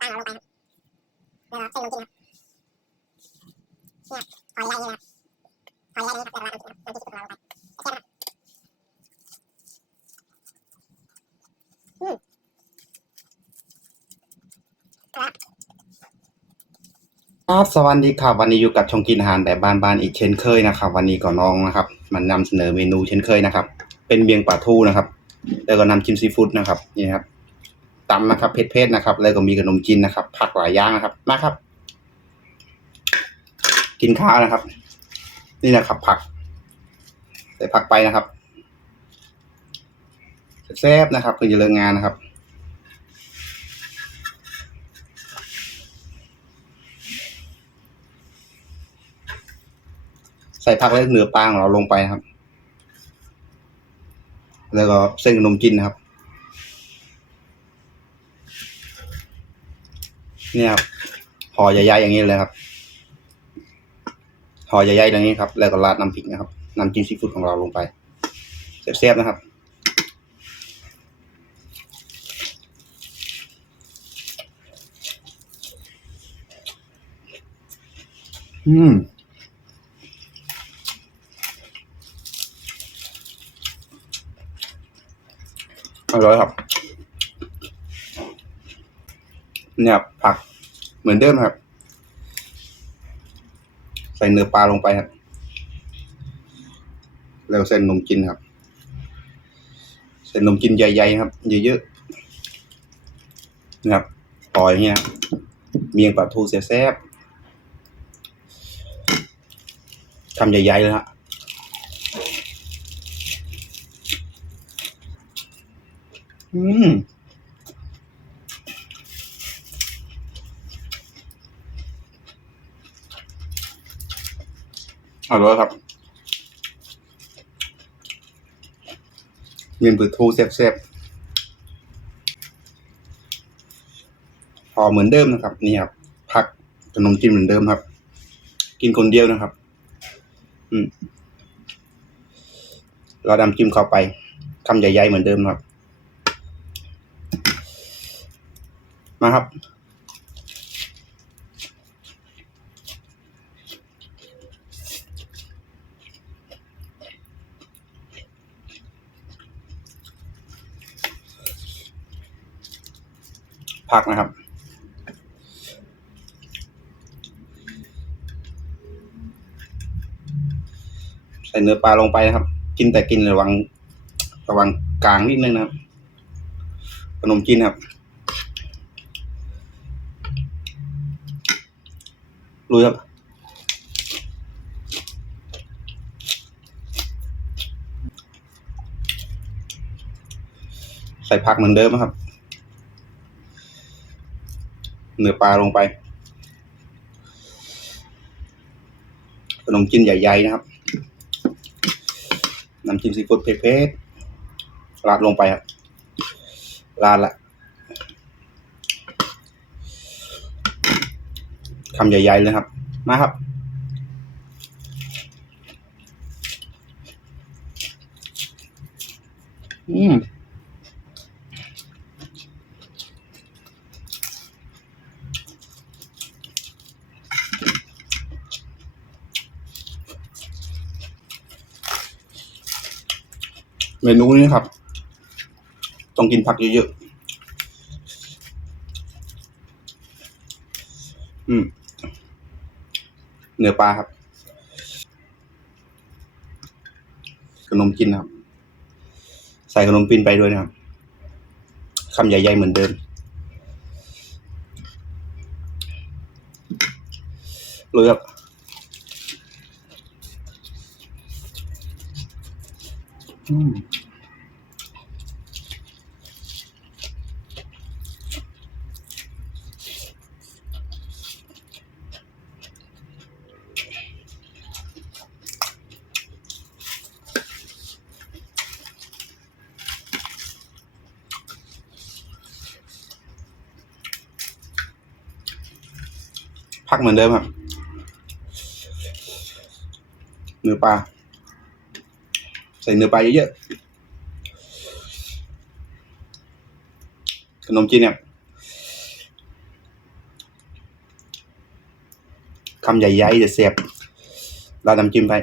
นื้อปลาของเราลงไปครับแล้วก็เส้นลงกินครับเนี่ยหอยใหญ่นี่นะหอยใหญ่นี่ครับแล้วเราลงกินครับน้ำจิ้มซีฟู้ดของเราลงไปแค่นั้นอืมแล้วครับสวัสดีครับวันนี้อยู่กับชงกินอาหารแบบบ้านๆอีกเช่นเคยนะครับ วันนี้ก็น้องนะครับ มันนำเสนอเมนูเช่นเคยนะครับ เป็นเบียงปลาทูนะครับ แล้วก็นำจิ้มซีฟู้ดนะครับนี่ครับ ตำนะครับเผ็ดๆนะครับ แล้วก็มีขนมจีนนะครับผักหลายอย่างนะครับ มาครับ กินข้าวนะครับ นี่นะครับ ผักใส่ผักไปนะครับแซ่บนะครับเพื่อจะเลิกงานนะครับใส่ผักและเนื้อปลาของเราลงไปนะครับ แล้วก็เส้นขนมจีนนะครับ เนี่ยครับห่อใหญ่ๆอย่างนี้เลยครับห่อใหญ่ๆอย่างนี้ครับ แล้วก็ราดน้ำพริกนะครับน้ำจิ้มซีฟู้ดของเราลงไปแซ่บๆนะครับอืมอร่อยครับ เนี่ยผักเหมือนเดิมครับ ใส่เนื้อปลาลงไปครับ แล้วเส้นนมจีนครับ เส้นนมจีนใหญ่ๆครับเยอะๆนะครับปล่อยเงี้ยเมียงปลาทูแซ่บๆทำใหญ่ๆเลยฮะอืม อร่อยครับเมียนปืดทูแซ่บๆพอเหมือนเดิมนะครับ นี่ครับผักขนมจีนเหมือนเดิมครับ กินคนเดียวนะครับ อืมเราดำจิ้มเข้าไปคำใหญ่ๆเหมือนเดิมครับ มาครับ ผักนะครับ ใส่เนื้อปลาลงไปนะครับ กินแต่กินระวัง ระวังกลางนิดนึงนะครับ ขนมจีนครับลุยครับใส่ผักเหมือนเดิมนะครับ เนื้อปลาลงไป ขนมจีนใหญ่ๆนะครับ น้ำจิ้มซีฟู้ดเผ็ดๆราดลงไปครับราดละคำใหญ่ๆเลยครับ มาครับอืม เมนูนี้ครับ ต้องกินผักเยอะๆอืมเนื้อปลาครับ ขนมจีนครับ ใส่ขนมจีนไปด้วยนะครับคำใหญ่ๆเหมือนเดิมเลยครับ อืมพักเหมือนเดิมครับเนื้อปลา ใส่เนื้อปลาเยอะๆขนมจีนเนี่ยคำใหญ่ๆจะเสียบราดน้ำจิ้มไป